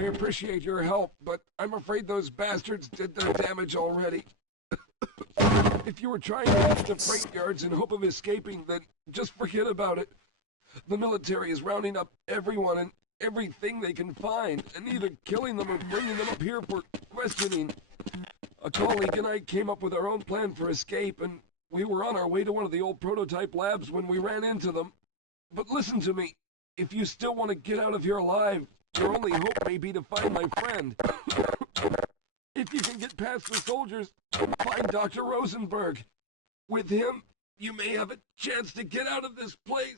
I appreciate your help, but I'm afraid those bastards did their damage already. If you were trying to reach the freight yards in hope of escaping, then just forget about it. The military is rounding up everyone and everything they can find, and either killing them or bringing them up here for questioning. A colleague and I came up with our own plan for escape, and we were on our way to one of the old prototype labs when we ran into them. But listen to me. If you still want to get out of here alive, your only hope may be to find my friend. If you can get past the soldiers, find Dr. Rosenberg. With him, you may have a chance to get out of this place.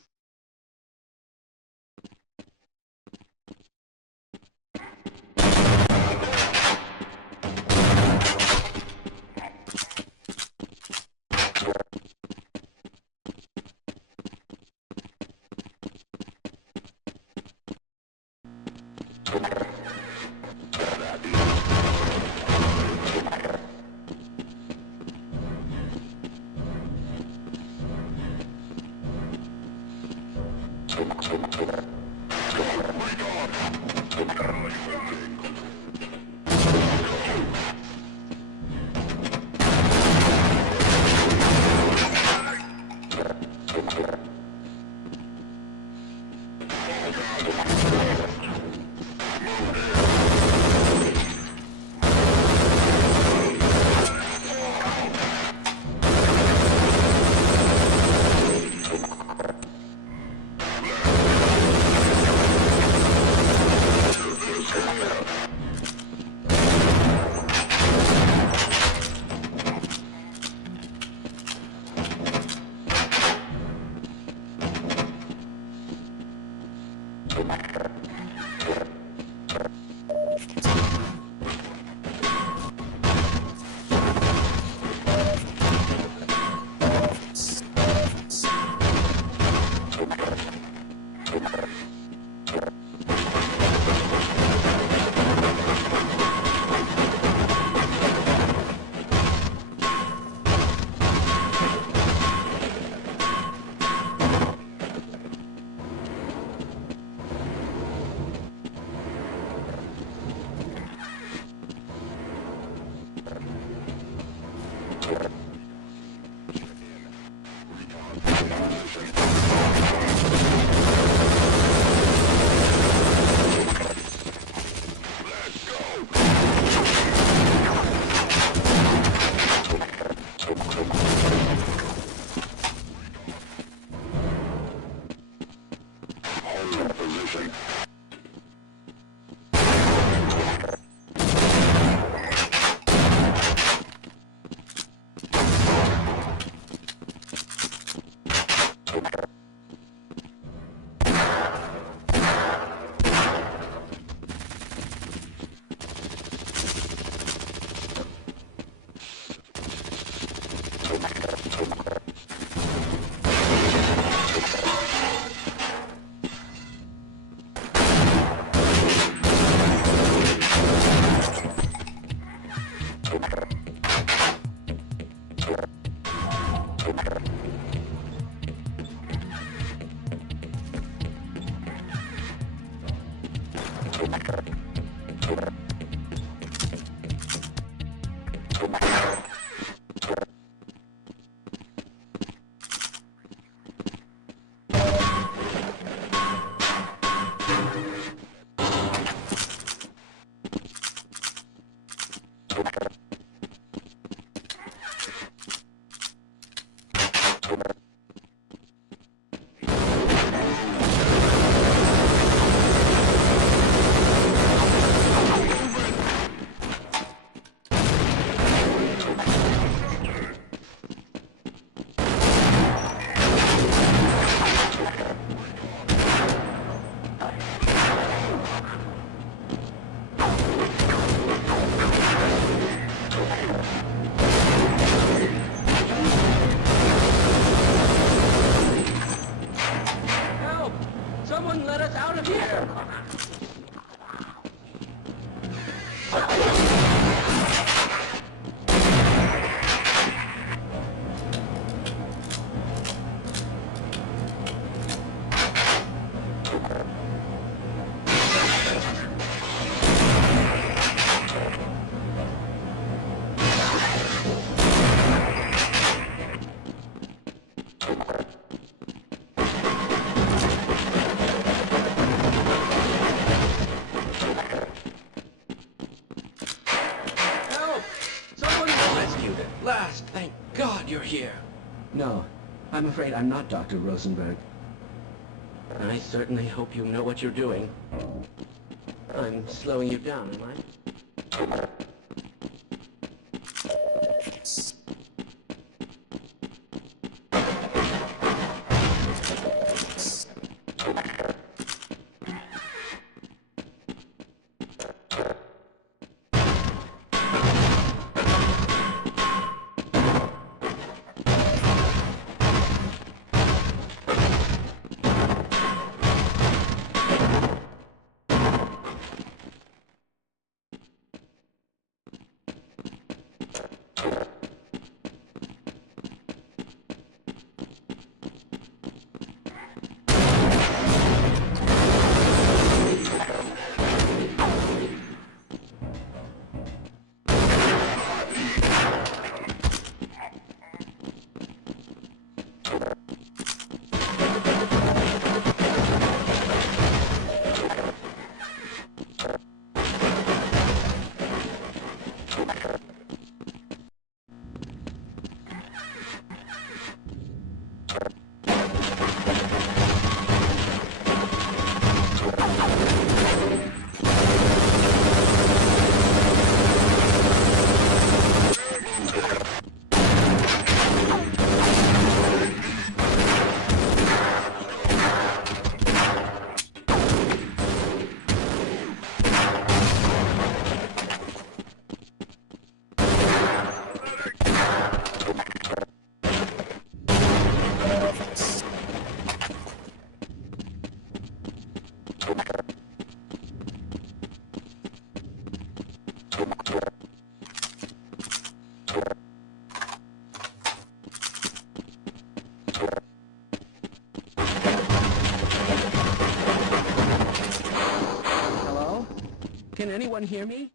you're here. No, I'm afraid I'm not Dr. Rosenberg. I certainly hope you know what you're doing. I'm slowing you down, am I? Hello? Can anyone hear me?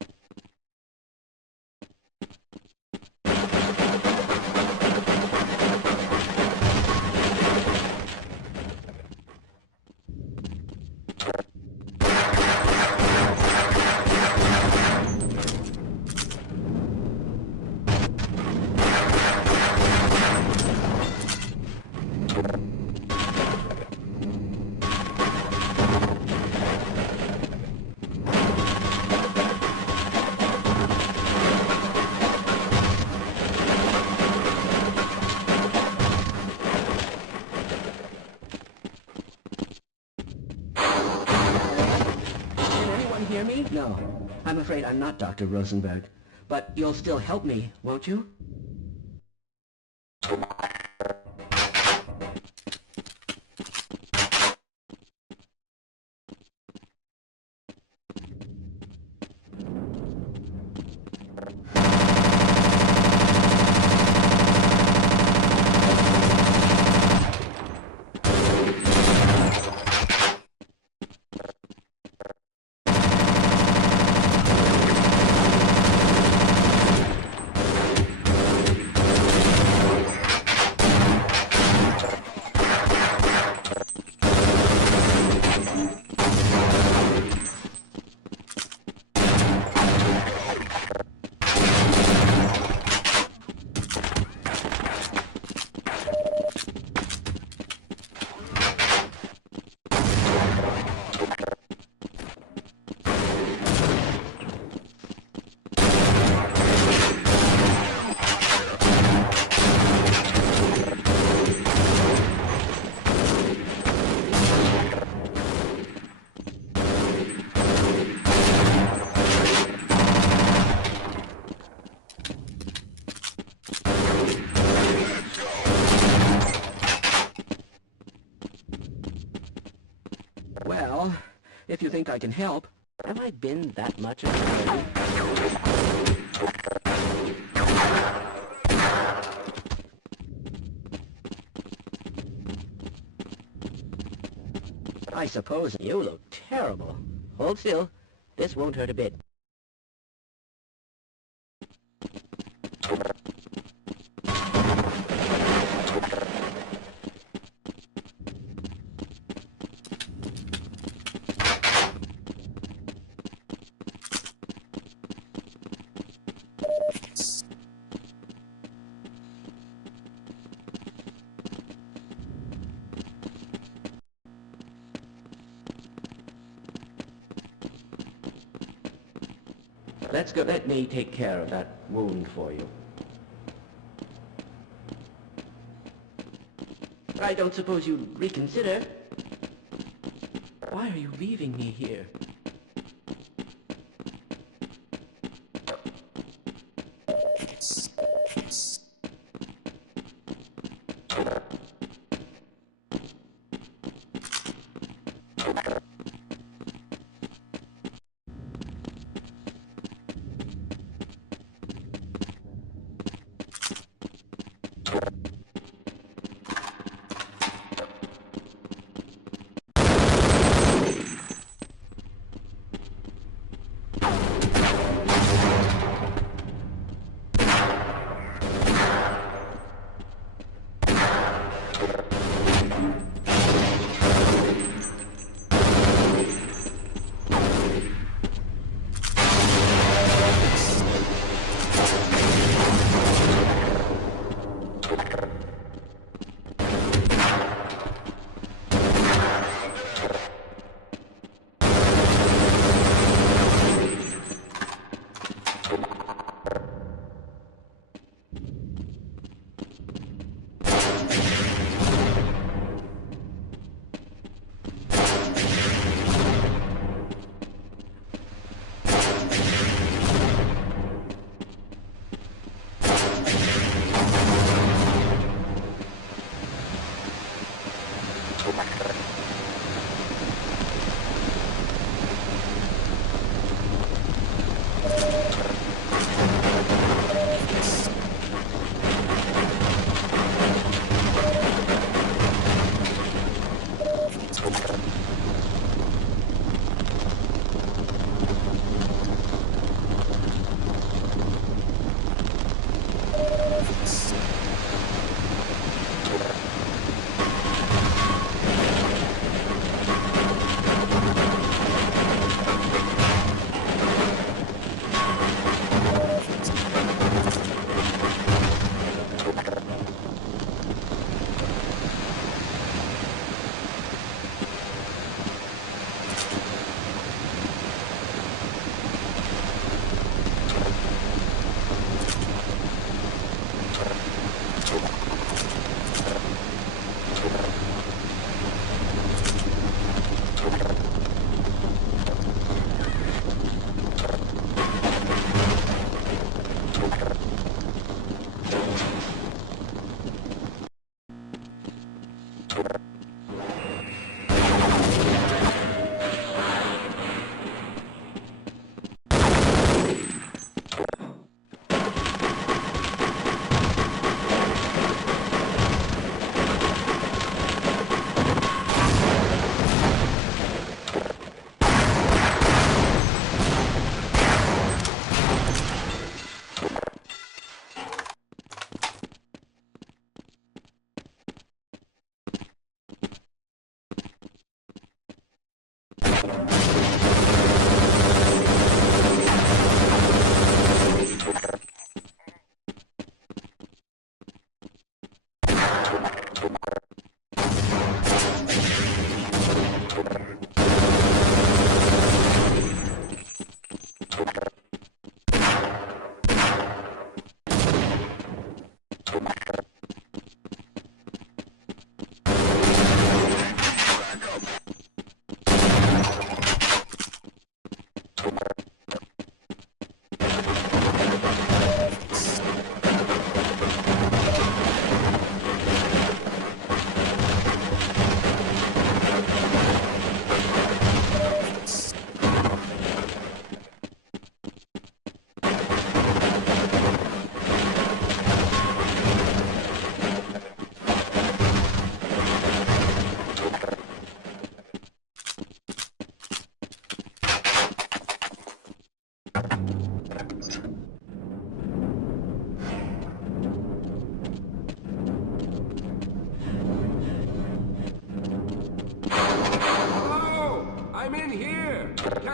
Hear me? No, I'm afraid I'm not Dr. Rosenberg. But you'll still help me, won't you? Well, if you think I can help. Have I been that much of a hurry? I suppose You look terrible. Hold still. This won't hurt a bit. Let's go. Let me take care of that wound for you. I don't suppose you'd reconsider. Why are you leaving me here?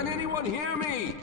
Can anyone hear me?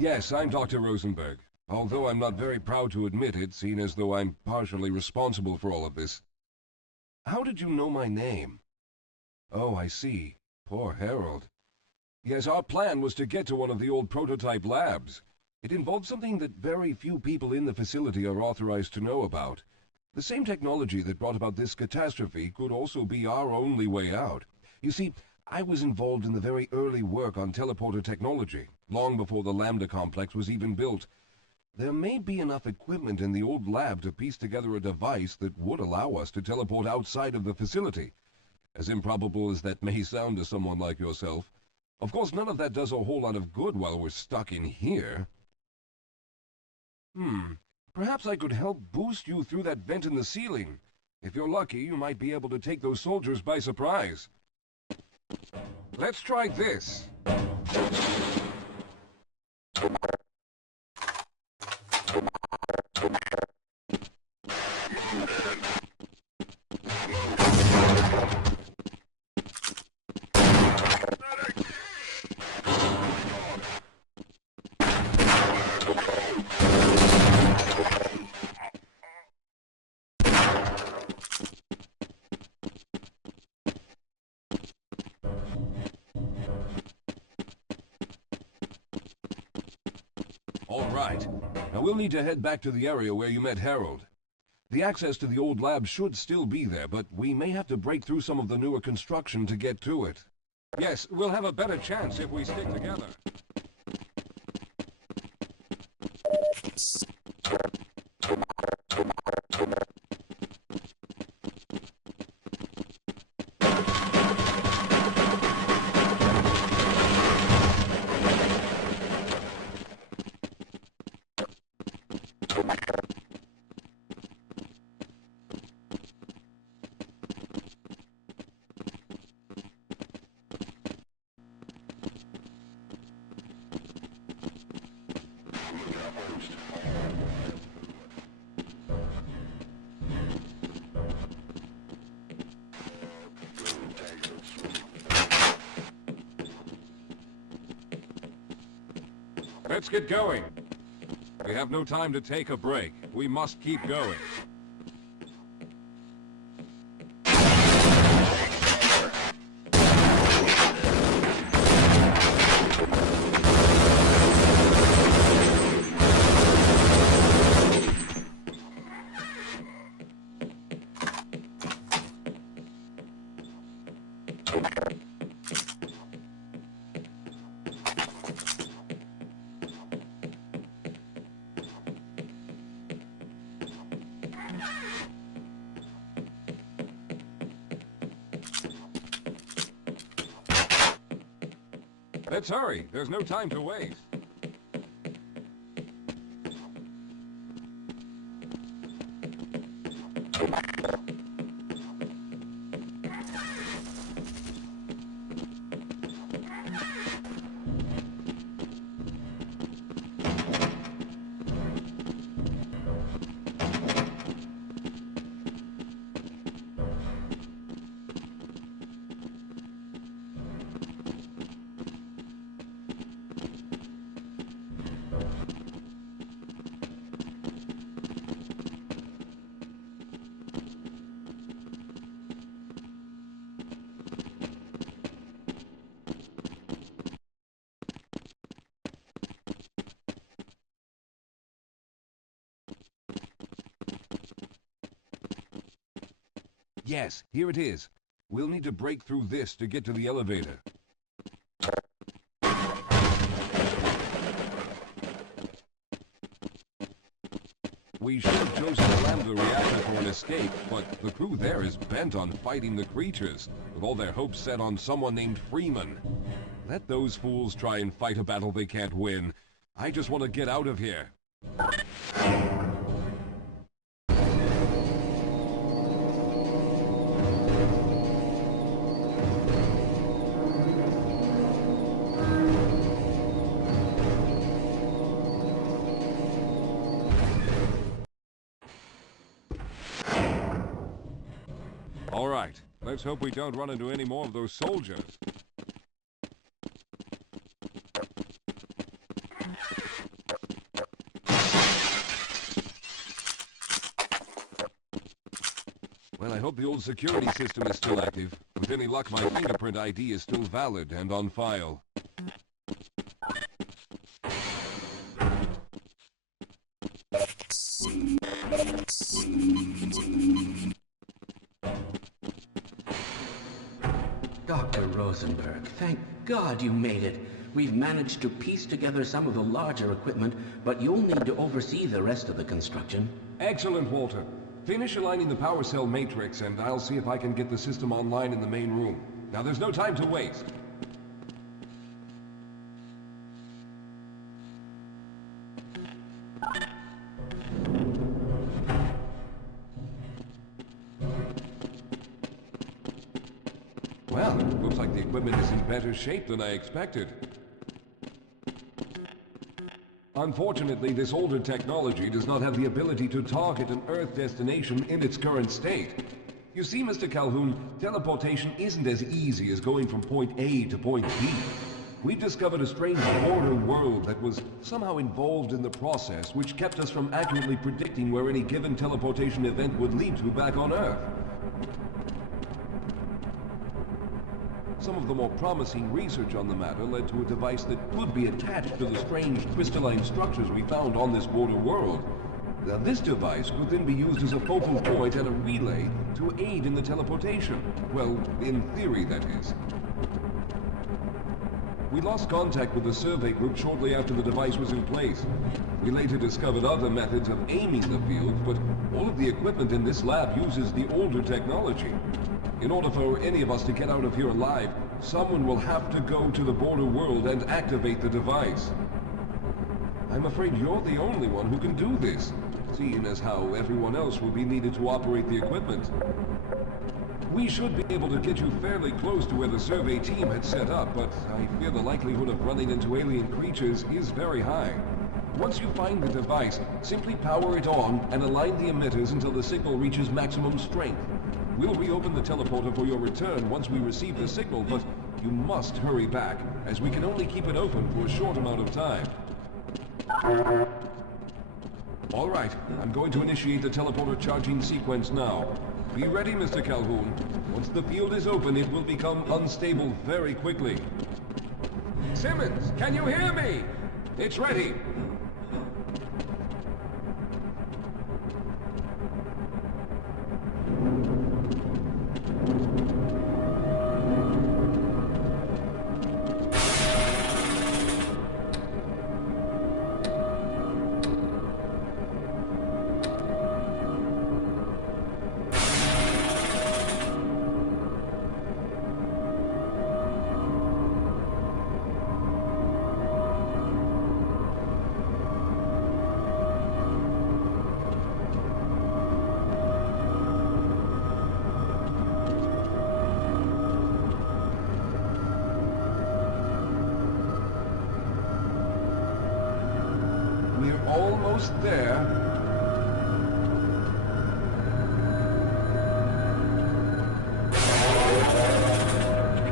Yes, I'm Dr. Rosenberg. Although I'm not very proud to admit it, seeing as though I'm partially responsible for all of this. How did you know my name? Oh, I see. Poor Harold. Yes, our plan was to get to one of the old prototype labs. It involved something that very few people in the facility are authorized to know about. The same technology that brought about this catastrophe could also be our only way out. You see, I was involved in the very early work on teleporter technology, long before the Lambda complex was even built. There may be enough equipment in the old lab to piece together a device that would allow us to teleport outside of the facility. As improbable as that may sound to someone like yourself. Of course, none of that does a whole lot of good while we're stuck in here. Perhaps I could help boost you through that vent in the ceiling. If you're lucky, you might be able to take those soldiers by surprise. Let's try this. All right. Now we'll need to head back to the area where you met Harold. The access to the old lab should still be there, but we may have to break through some of the newer construction to get to it. Yes, we'll have a better chance if we stick together. Let's get going. We have no time to take a break. We must keep going. Let's hurry. There's no time to waste. Yes, here it is. We'll need to break through this to get to the elevator. We should have chosen the Lambda reactor for an escape, but the crew there is bent on fighting the creatures, with all their hopes set on someone named Freeman. Let those fools try and fight a battle they can't win. I just want to get out of here. All right, let's hope we don't run into any more of those soldiers. Well, I hope the old security system is still active. With any luck, my fingerprint ID is still valid and on file. Dr. Rosenberg, thank God you made it. We've managed to piece together some of the larger equipment, but you'll need to oversee the rest of the construction. Excellent, Walter. Finish aligning the power cell matrix, and I'll see if I can get the system online in the main room. Now, there's no time to waste. Well, looks like the equipment is in better shape than I expected. Unfortunately, this older technology does not have the ability to target an Earth destination in its current state. You see, Mr. Calhoun, teleportation isn't as easy as going from point A to point B. We've discovered a strange border world that was somehow involved in the process, which kept us from accurately predicting where any given teleportation event would lead to back on Earth. Some of the more promising research on the matter led to a device that could be attached to the strange crystalline structures we found on this border world. Now, this device could then be used as a focal point and a relay to aid in the teleportation. Well, in theory, that is. We lost contact with the survey group shortly after the device was in place. We later discovered other methods of aiming the field, but all of the equipment in this lab uses the older technology. In order for any of us to get out of here alive, someone will have to go to the border world and activate the device. I'm afraid you're the only one who can do this, seeing as how everyone else will be needed to operate the equipment. We should be able to get you fairly close to where the survey team had set up, but I fear the likelihood of running into alien creatures is very high. Once you find the device, simply power it on and align the emitters until the signal reaches maximum strength. We'll reopen the teleporter for your return once we receive the signal, but you must hurry back, as we can only keep it open for a short amount of time. All right, I'm going to initiate the teleporter charging sequence now. Be ready, Mr. Calhoun. Once the field is open, it will become unstable very quickly. Simmons, can you hear me? It's ready. We're almost there.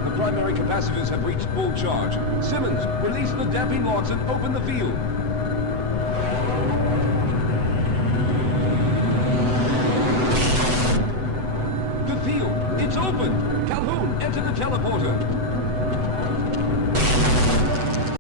The primary capacitors have reached full charge. Simmons, release the damping locks and open the field. The field, it's open! Calhoun, enter the teleporter.